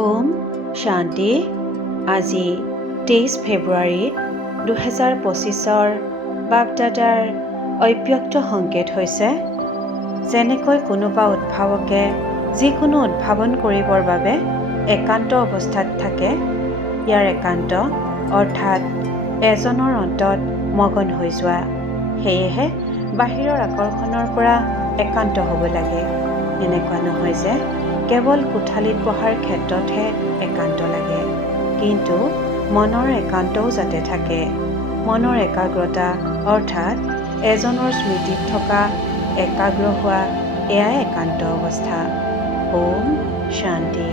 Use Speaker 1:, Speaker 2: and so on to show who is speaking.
Speaker 1: ওম শান্তি। আজি তেইছ ফেব্ৰুৱাৰী দুহেজাৰ পঁচিছৰ বাপদাদাৰ অব্যক্ত সংকেত হৈছে যেনেকৈ কোনোবা উদ্ভাৱকে যিকোনো উদ্ভাৱন কৰিবৰ বাবে একান্ত অৱস্থাত থাকে ইয়াৰ একান্ত অৰ্থাৎ এজনৰ অন্তত মগন হৈ যোৱা সেয়েহে বাহিৰৰ আকৰ্ষণৰ পৰা একান্ত হ'ব লাগে। এনেকুৱা নহয় যে কেৱল কোঠালিত বহাৰ ক্ষেত্ৰতহে একান্ত লাগে কিন্তু মনৰ একান্তও যাতে থাকে। মনৰ একাগ্ৰতা অৰ্থাৎ এজনৰ স্মৃতিত থকা একাগ্ৰ হোৱা এয়াই একান্ত অৱস্থা। ওম শান্তি।